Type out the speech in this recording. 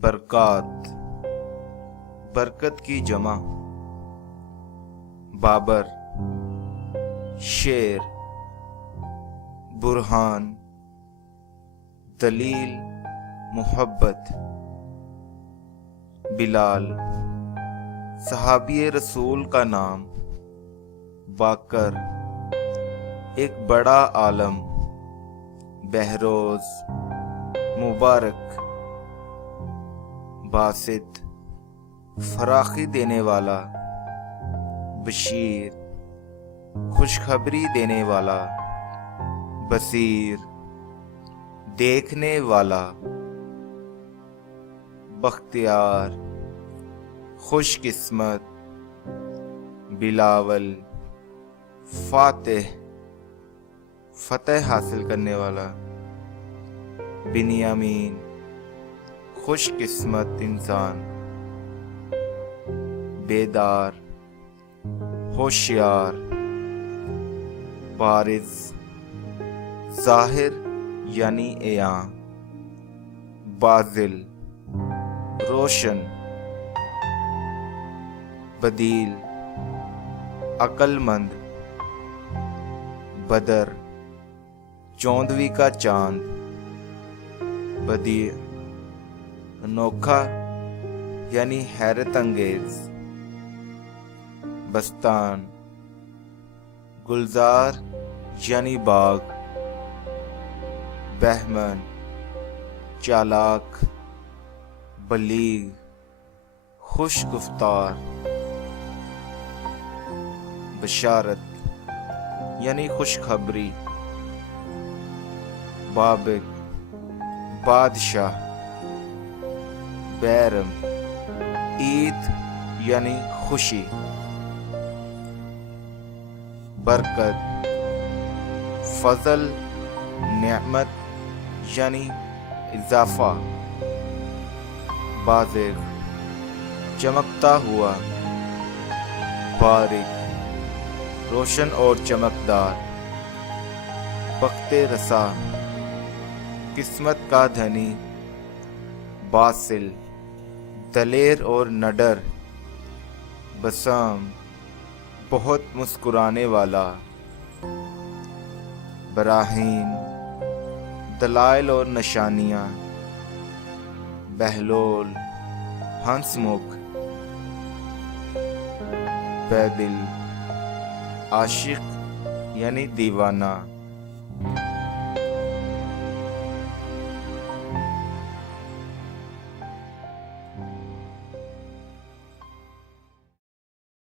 برکات، برکت کی جمع. بابر، شیر. برہان، دلیل، محبت. بلال، صحابی رسول کا نام. باقر، ایک بڑا عالم. بہروز، مبارک. باسط، فراخی دینے والا. بشیر، خوشخبری دینے والا. بصیر، دیکھنے والا. بختیار، خوش قسمت. بلاول، فاتح، فتح حاصل کرنے والا. بنیامین، خوش قسمت انسان. بیدار، ہوشیار. بارز، ظاہر یعنی عیاں. باذل، روشن. بدیل، عقل مند. بدر، چوندوی کا چاند. بدیع، انوکھا یعنی حیرت انگیز. بستان، گلزار یعنی باغ. بہمن، چالاک. بلیغ، خوش گفتار. بشارت یعنی خوشخبری. بابک، بادشاہ. بیرم، عید یعنی خوشی. برکت، فضل، نعمت یعنی اضافہ. بازغ، چمکتا ہوا. باریک، روشن اور چمکدار. بخت رسا، قسمت کا دھنی. باصل، دلیر اور نڈر. بسام، بہت مسکرانے والا. براہین، دلائل اور نشانیاں. بہلول، ہنس مکھ. بیدل، عاشق یعنی دیوانہ.